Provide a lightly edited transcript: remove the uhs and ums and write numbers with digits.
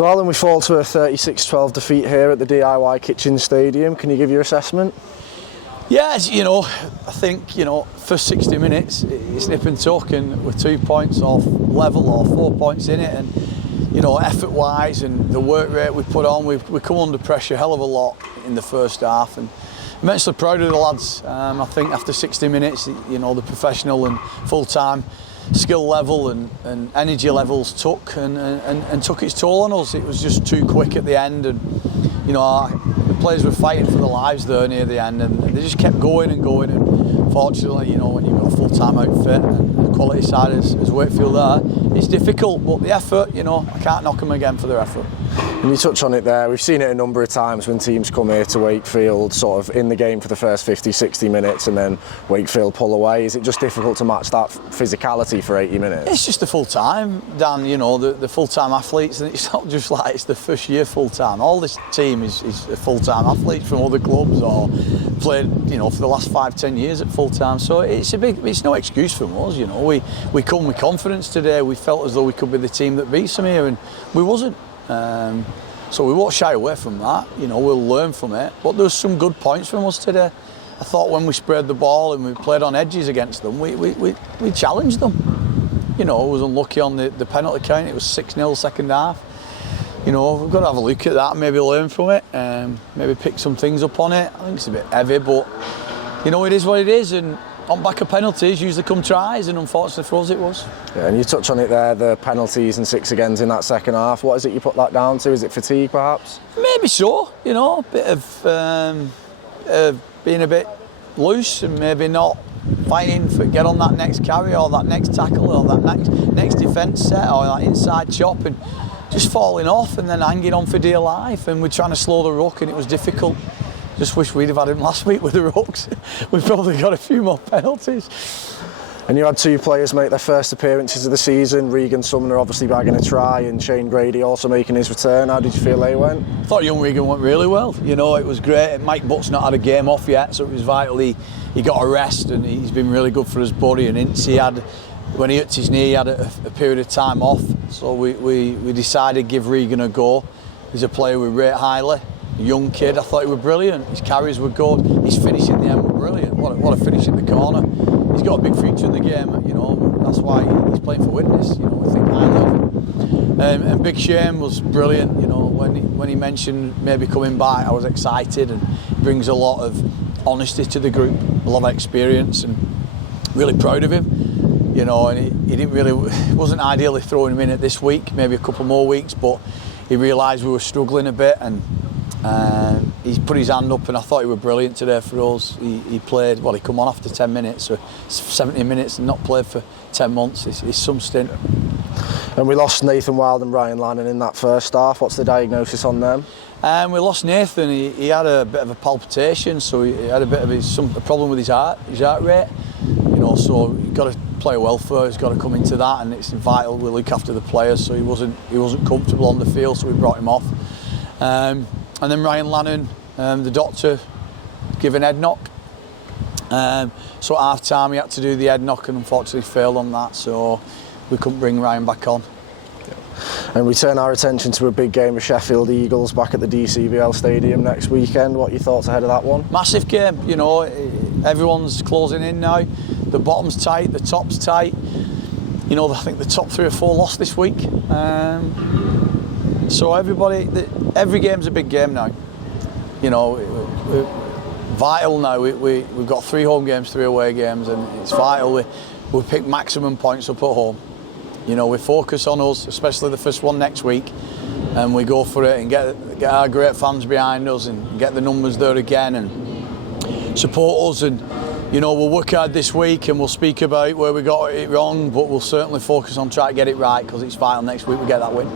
So Allan, we fall to a 36-12 defeat here at the DIY Kitchen Stadium. Can you give your assessment? Yeah, I think, first 60 minutes, it's nip and tuck, and we're 2 points off level or 4 points in it, and, effort-wise and the work rate we put on, we come under pressure a hell of a lot in the first half, and immensely proud of the lads. I think after 60 minutes, the professional and full-time skill level and energy levels took its toll on us. It was just too quick at the end, and the players were fighting for their lives there near the end, and they just kept going and going. And fortunately, when you've got a full-time outfit and the quality side as Wakefield there, it's difficult. But the effort, I can't knock them again for their effort. And you touch on it there, we've seen it a number of times when teams come here to Wakefield, sort of in the game for the first 50, 60 minutes, and then Wakefield pull away. Is it just difficult to match that physicality for 80 minutes? It's just the full-time, Dan, the full-time athletes, and it's not just like it's the first year full-time. All this team is full-time athletes from other clubs or played, for the last 5-10 years at full-time. So it's no excuse from us, We come with confidence today. We felt as though we could be the team that beats them here, and we wasn't. So we won't shy away from that, we'll learn from it. But there's some good points from us today. I thought when we sprayed the ball and we played on edges against them, we challenged them. I was unlucky on the penalty count. It was 6-0 second half. We've got to have a look at that and maybe learn from it, maybe pick some things up on it. I think it's a bit heavy, but it is what it is. And on back of penalties usually come tries, and unfortunately for us it was. Yeah, and you touch on it there, the penalties and 6 agains in that second half. What is it you put that down to? Is it fatigue perhaps? Maybe so, a bit of being a bit loose and maybe not fighting for get on that next carry or that next tackle or that next defence set or that inside chop, and just falling off and then hanging on for dear life. And we're trying to slow the ruck, and it was difficult. Just wish we'd have had him last week with the rucks. We've probably got a few more penalties. And you had 2 players make their first appearances of the season. Regan Sumner obviously bagging a try, and Shane Grady also making his return. How did you feel they went? I thought young Regan went really well. It was great. Mike Butt's not had a game off yet, so it was vital he got a rest, and he's been really good for his body. And when he hurt his knee, he had a period of time off. So we decided to give Regan a go. He's a player we rate highly. Young kid, I thought he was brilliant. His carries were good. His finish in the end was brilliant. What a finish in the corner. He's got a big future in the game, That's why he's playing for Widnes. We think highly of him. And Big Shane was brilliant. When he mentioned maybe coming back, I was excited, and he brings a lot of honesty to the group, a lot of experience, and really proud of him. And he wasn't ideally throwing him in at this week, maybe a couple more weeks, but he realised we were struggling a bit, and he's put his hand up, and I thought he was brilliant today for us. He played, he come on after 10 minutes, so 70 minutes and not played for 10 months. It's some stint. And we lost Nathan Wild and Ryan Lannon in that first half. What's the diagnosis on them? We lost Nathan. He had a bit of a palpitation, so he had a bit of a problem with his heart rate. So you've got to play welfare. He's got to come into that, and it's vital we look after the players. So he wasn't comfortable on the field, so we brought him off. And then Ryan Lannon, the doctor, gave an head knock. So at half time he had to do the head knock, and unfortunately failed on that, so we couldn't bring Ryan back on. And we turn our attention to a big game of Sheffield Eagles back at the DCBL Stadium next weekend. What are your thoughts ahead of that one? Massive game, everyone's closing in now. The bottom's tight, the top's tight. I think the top 3 or 4 lost this week. So every game's a big game now. We're vital now. We've got 3 home games, 3 away games, and it's vital we pick maximum points up at home. We focus on us, especially the first one next week, and we go for it and get our great fans behind us and get the numbers there again and support us. And we'll work hard this week, and we'll speak about where we got it wrong, but we'll certainly focus on trying to get it right, because it's vital next week we get that win.